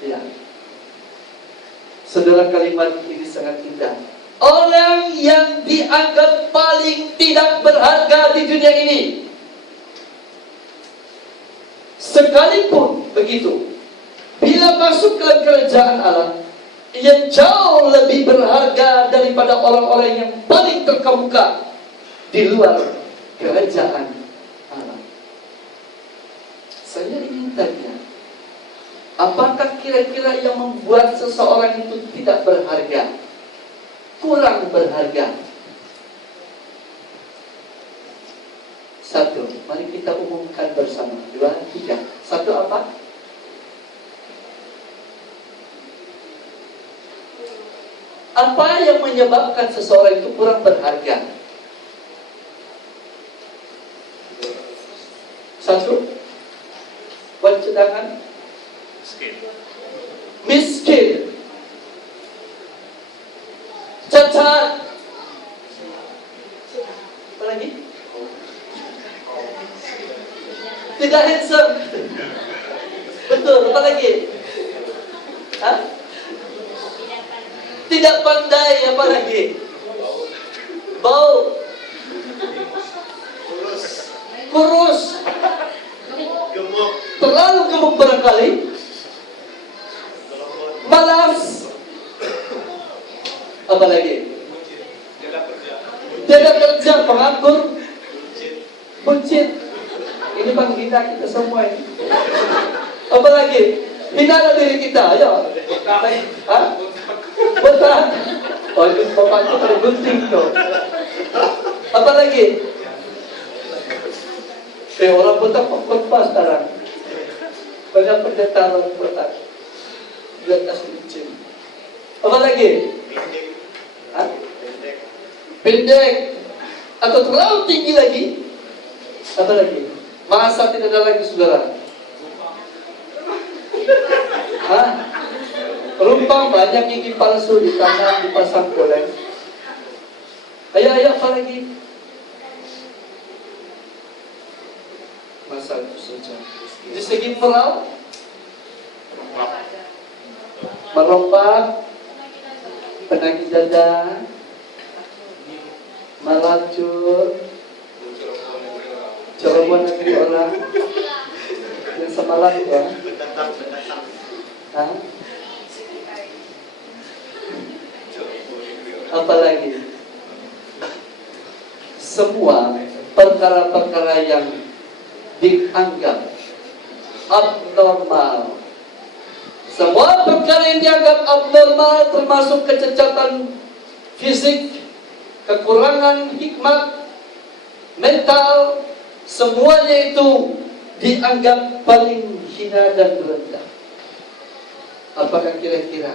Ya. Saudara, kalimat ini sangat indah. Orang yang dianggap paling tidak berharga di dunia ini, sekalipun begitu, bila masuk ke dalam kerajaan Allah, ia jauh lebih berharga daripada orang-orang yang paling terkemuka di luar kerajaan Allah. Saya ingin tanya, apakah kira-kira yang membuat seseorang itu tidak berharga, kurang berharga? Satu, mari kita umumkan bersama. Dua, tiga. Satu apa? Apa yang menyebabkan seseorang itu kurang berharga? Satu, buat cadangan. Miskin, cacat, apa lagi? Tidak handsome. Betul, apa lagi? Hah? Tidak pandai, apa lagi? Bau, kurus, terlalu gemuk barangkali, malas, apa lagi? Tidak kerja, penganggur, buncit. Ini bang kita semua ini. Apa lagi? Hina diri kita, ya. Hah? Botak. Oh, itu bapaknya pada gunting tuh. Apa lagi? Orang botak pas sekarang. Banyak pendeta orang botak. Di atas kucing. Apa lagi? Hah? Pendek. Atau terlalu tinggi lagi? Apa lagi? Masa tidak ada lagi, saudara? Hah? Rumpang banyak gigi palsu di tangan, dipasang goleng. Ayo, apa lagi? Masa itu saja. Di segi moral, merompak, penyakit dada, melacur, ceroboh negeri orang, yang semalam ya. Hah? Apalagi semua perkara-perkara yang dianggap abnormal, semua perkara yang dianggap abnormal, termasuk kecacatan fisik, kekurangan hikmat mental, semuanya itu dianggap paling hina dan rendah. Apakah kira-kira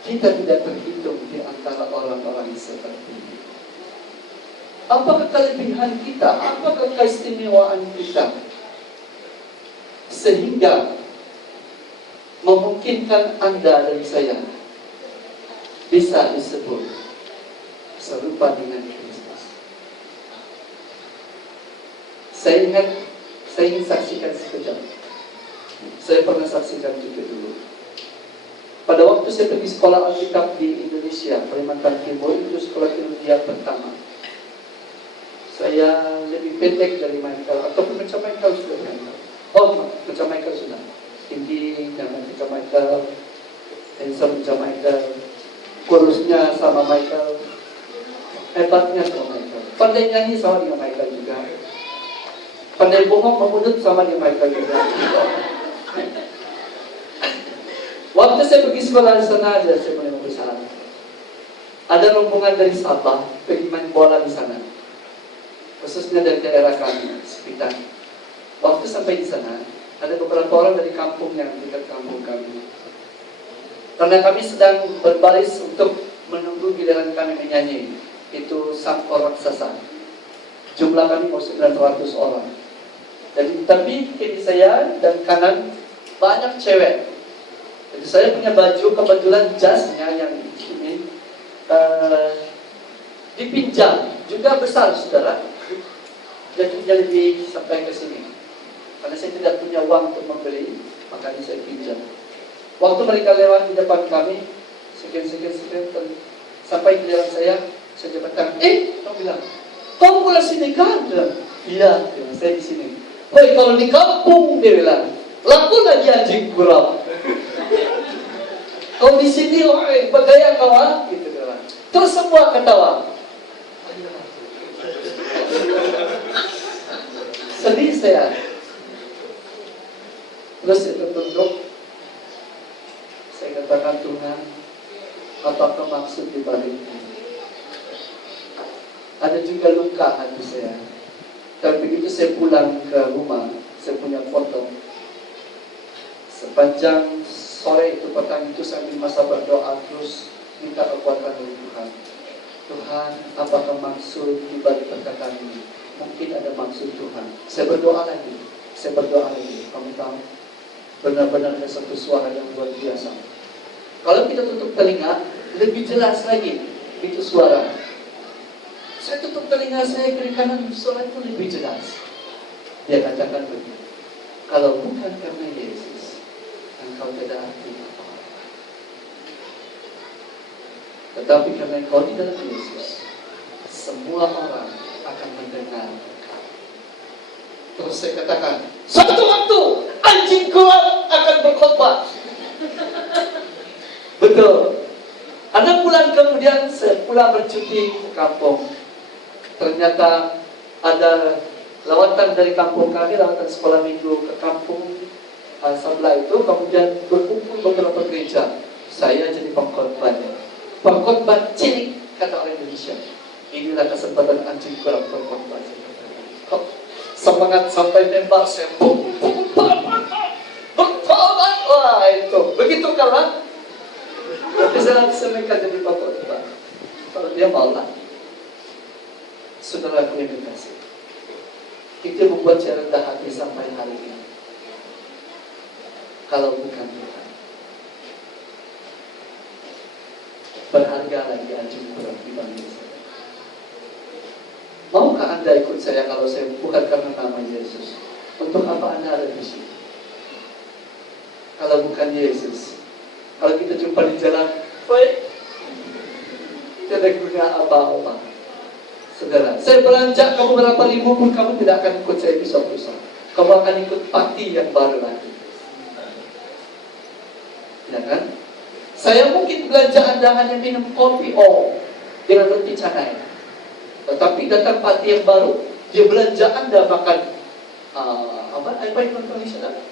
kita tidak terhitung di antara orang-orang seperti ini? Apakah kelebihan kita? Apakah keistimewaan kita? Sehingga memungkinkan Anda dan saya bisa disebut serupa dengan Kristus. Saya ingin saksikan sekejap. Saya pernah saksikan juga dulu. Pada waktu saya pergi sekolah Alkitab di Indonesia, Kalimantan Timur, itu sekolah teologi yang pertama. Saya lebih pendek dari Michael, ataupun macam Michael sudah kan? Oh, macam Michael sudah. Tinggi, jangan macam Michael, handsome macam Michael, kurusnya sama Michael, hebatnya sama Michael, pandai nyanyi sama dengan Michael juga, pandai bohong memudut sama dengan Michael juga. Waktu saya pergi sekolah di sana aja, saya mulai membesar. Ada rombongan dari Sabah pergi main bola di sana, khususnya dari daerah kami sekitar. Waktu sampai di sana, ada beberapa orang dari kampung yang dekat kampung kami. Karena kami sedang berbaris untuk menunggu giliran kami menyanyi, itu Sang Raksasa. Jumlah kami mau 900 orang. Jadi tapi kiri saya dan kanan banyak cewek. Jadi saya punya baju, kebetulan jasnya yang ini dipinjam, juga besar saudara. Jadinya lebih sampai ke sini. Karena saya tidak punya uang untuk membeli, makanya saya pinjam. Waktu mereka lewat di depan kami, sekian, sampai giliran saya jabat tangan. Kamu bilang, kamu pulang sini kan? Iya, saya di sini. Hoi, kalau di kampung, dia bilang, laku lagi anjing kurang. Kalau di sini, bergaya kawan, gitu dia bilang. Terus semua ketawa. Sedih saya. Terus saya tunduk. Saya katakan, Tuhan, apakah maksud di balik ini? Ada juga luka hati saya. Dan begitu saya pulang ke rumah, saya punya foto. Sepanjang sore itu, petang itu, sambil masa berdoa terus minta kekuatan dari Tuhan. Tuhan, apakah maksud di balik perkataan ini? Mungkin ada maksud Tuhan. Saya berdoa lagi. Kamu tahu, benar-benar ada satu suara yang luar biasa. Kalau kita tutup telinga, lebih jelas lagi itu suara. Saya tutup telinga saya, kiri kanan, suara itu lebih jelas. Dia katakan begini, kalau bukan karena Yesus, engkau tidak arti apa. Tetapi karena engkau di dalam Yesus, semua orang akan mendengar engkau. Terus saya katakan, suatu waktu anjing kuat akan berkhotbah. Betul. 6 bulan kemudian saya pulang bercuti ke kampung. Ternyata ada lawatan dari kampung kami, lawatan sekolah minggu ke kampung sebelah itu. Kemudian berkumpul beberapa gereja. Saya jadi pengkhotbahnya. Pengkhotbah cilik, kata orang Indonesia. Inilah kesempatan anjing kurang berkhotbah. Semangat sampai tembak saya. Bertobat. Wah itu. Begitu kalah. Tapi saya mereka jadi pengkhotbah. Kalau dia maulah. Saudara yang dikasih, itu membuat saya rendah hati sampai hari ini. Kalau bukan Tuhan, berharga lagi anjing kurang dibanding saya. Maukah Anda ikut saya kalau saya bukan karena nama Yesus? Untuk apa Anda ada di sini? Kalau bukan Yesus, kalau kita jumpa di jalan, tidak guna apa-apa. Saudara, saya belanja kamu berapa ribu pun kamu tidak akan ikut saya pisau-pisau. Kamu akan ikut party yang baru lagi. Ya kan? Saya mungkin belanja Anda hanya minum kopi dengan roti canai. Tetapi datang party yang baru, dia belanja Anda makan apa yang internasional?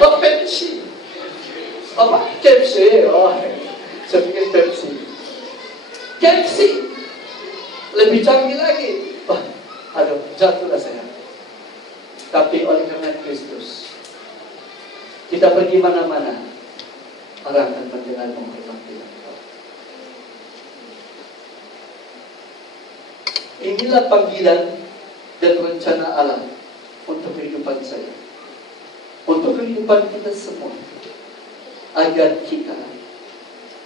Pepsi. Apa? KFC. Saya pikir Pepsi. KFC. Lebih canggih lagi. Jatuhlah saya. Tapi oleh karena Kristus, kita pergi mana-mana, orang akan mendengar menghormati kita. Inilah panggilan dan rencana Allah untuk kehidupan saya, untuk kehidupan kita semua, agar kita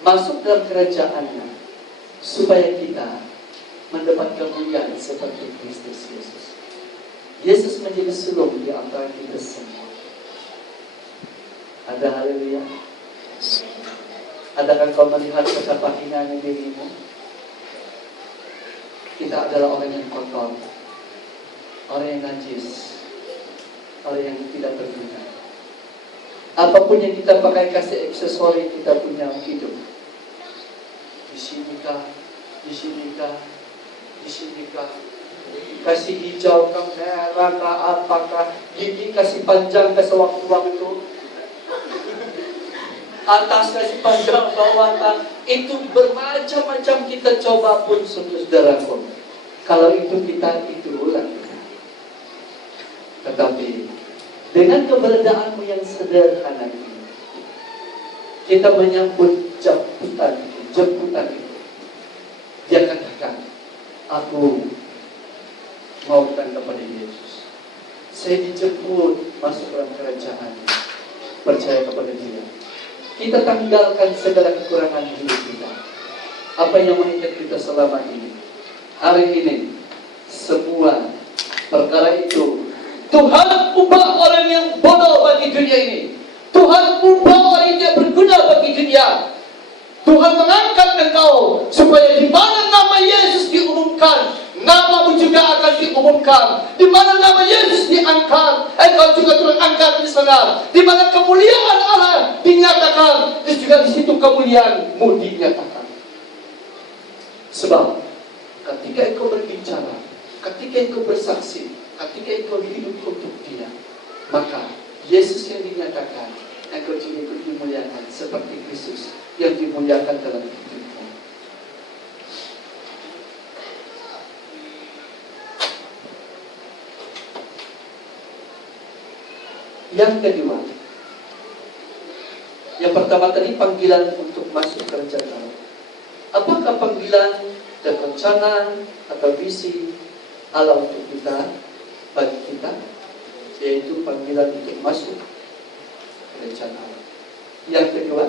masuk dalam kerajaan-Nya, supaya kita mendapat kemuliaan seperti Kristus Yesus. Yesus menjadi sulung di antara kita semua. Ada haleluya. Adakah kau melihat betapa hinanya dirimu? Kita adalah orang yang kotor, orang yang najis, orang yang tidak berguna. Apapun yang kita pakai, kasih aksesori kita punya hidup. Di sinikah, di sinikah, di sinikah, kasih hijau kah, merah kah, apakah, gigi kasih panjang ke sewaktu-waktu, atas kasih panjang, bawah kah, itu bermacam-macam kita coba pun, saudaraku. Kalau itu kita, itulah. Tetapi dengan keberadaanmu yang sederhana ini, kita menyambut jemputan itu. Dia katakan, aku mau datang kepada Yesus. Saya dijemput masuk dalam kerajaan. Percaya kepada Dia. Kita tanggalkan segala kekurangan hidup kita. Apa yang mengikat kita selama ini. Hari ini, semua perkara itu Tuhan ubah orang yang bodoh bagi dunia ini. Tuhan mengubah orang yang tidak berguna bagi dunia. Tuhan mengangkat engkau supaya di mana nama Yesus diumumkan, namamu juga akan diumumkan. Di mana nama Yesus diangkat, engkau juga terangkat di sana. Di mana kemuliaan Allah dinyatakan, juga di situ kemuliaanmu dinyatakan. Sebab ketika engkau berbicara, ketika engkau bersaksi, ketika engkau hidup untuk Dia, maka Yesus yang dinyatakan, engkau juga ikut dimuliakan seperti Kristus yang dimuliakan dalam hidupmu. Yang kedua, yang pertama tadi panggilan untuk masuk kerajaan Allah. Apakah panggilan dan rencana atau visi Allah untuk kita, bagi kita? Yaitu panggilan untuk masuk kerajaan Allah. Yang kedua,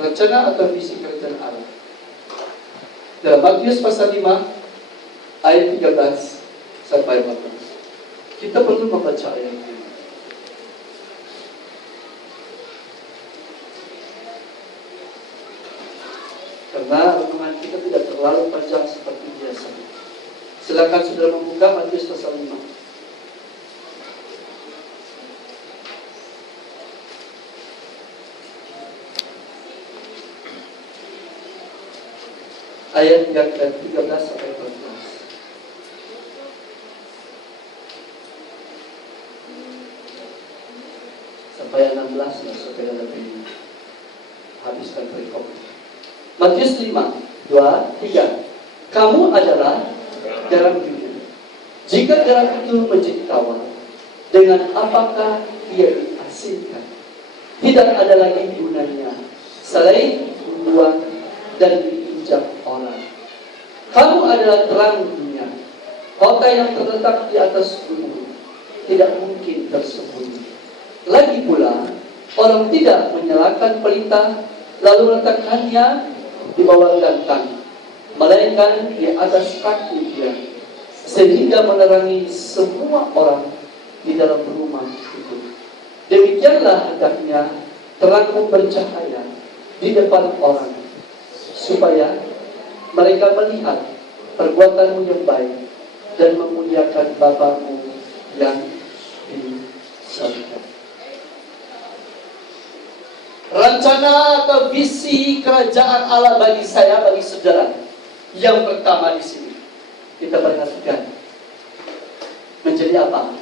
rencana atau visi kerajaan Allah. Dalam Matius pasal 5 ayat 13 sampai 14. Kita perlu membaca ayat ini. Karena renungan kita tidak terlalu panjang seperti biasa. Silakan saudara membuka Matius pasal 5. Ayat yang ke-13 sampai 14. Sampai 16 supaya lebih habiskan perikop. Matius 5, 2, 3. Kamu adalah garam dunia. Jika garam itu menjadi tawar, dengan apakah ia diasinkan? Tidak ada lagi gunanya selain dibuang dan diinjak orang. Kamu adalah terang dunia. Kota yang terletak di atas gunung tidak mungkin tersembunyi. Lagi pula, orang tidak menyalakan pelita lalu letakkannya di bawah gantang, melainkan di atas kaki dia, sehingga menerangi semua orang di dalam rumah itu. Demikianlah hendaknya terangmu bercahaya di depan orang, supaya mereka melihat perbuatanmu yang baik dan memuliakan Bapamu yang di surga. Rencana atau visi kerajaan Allah bagi saya, bagi saudara. Yang pertama di sini kita perhatikan, menjadi apa?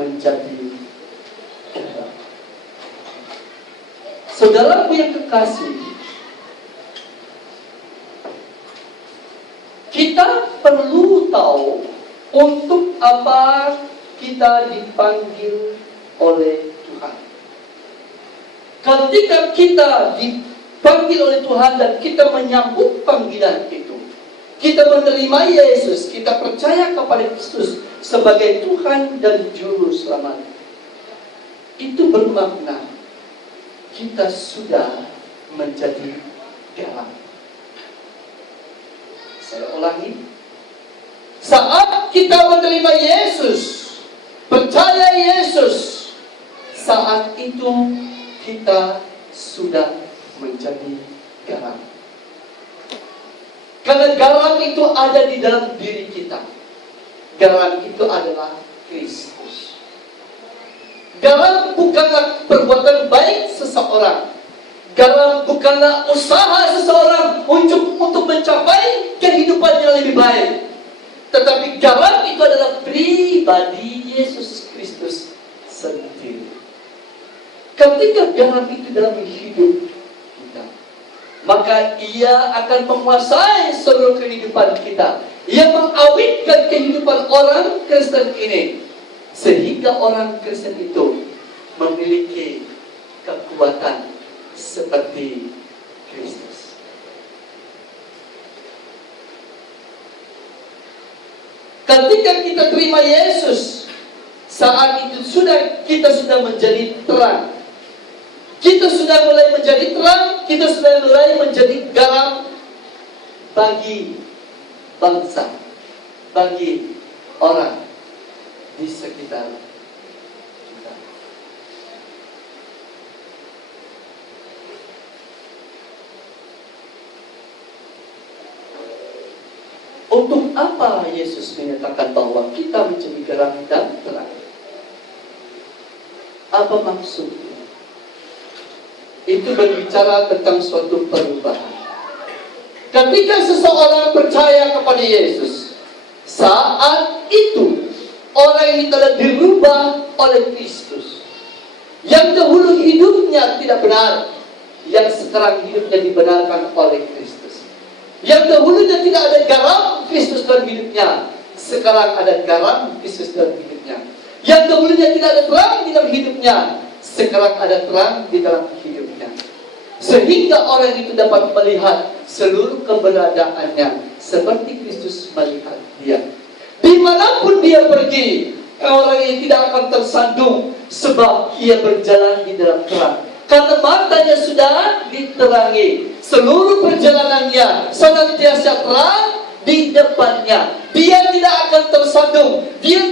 Menjadi garam. Saudaraku yang kekasih, kita perlu tahu untuk apa kita dipanggil oleh Tuhan. Ketika kita dipanggil oleh Tuhan dan kita menyambut panggilan itu, kita menerima Yesus, kita percaya kepada Kristus sebagai Tuhan dan Juru Selamat, itu bermakna kita sudah menjadi garam. Saya ulangi, saat kita menerima Yesus, percaya Yesus, saat itu kita sudah menjadi garam. Karena garam itu ada di dalam diri kita. Garam itu adalah Kristus. Garam bukanlah perbuatan baik seseorang. Garam bukanlah usaha seseorang untuk mencapai kehidupan yang lebih baik. Tetapi garam itu adalah pribadi Yesus Kristus sendiri. Ketika garam itu dalam hidup kita, maka ia akan menguasai seluruh kehidupan kita. Ia mengawetkan kehidupan orang Kristen ini, sehingga orang Kristen itu memiliki kekuatan seperti Kristus. Ketika kita terima Yesus, saat itu kita sudah menjadi terang. Kita sudah mulai menjadi terang, kita sudah mulai menjadi garam bagi bangsa, bagi orang di sekitar kita. Untuk apa Yesus menyatakan bahwa kita menjadi terang dan terang? Apa maksudnya? Itu berbicara tentang suatu perubahan. Ketika seseorang percaya kepada Yesus, saat itu orang ini telah dirubah oleh Kristus. Yang dahulu hidupnya tidak benar, yang sekarang hidupnya dibenarkan oleh Kristus. Yang dahulunya tidak ada garam Kristus dalam hidupnya, sekarang ada garam Kristus dalam hidupnya. Yang dahulunya tidak ada terang di dalam hidupnya, sekarang ada terang di dalam hidupnya. Sehingga orang itu dapat melihat seluruh keberadaannya seperti Kristus melihat dia. Dimanapun dia pergi, orang ini tidak akan tersandung, sebab ia berjalan di dalam terang. Karena matanya sudah diterangi, seluruh perjalanannya senantiasa terang di depannya. Dia tidak akan tersandung. Dia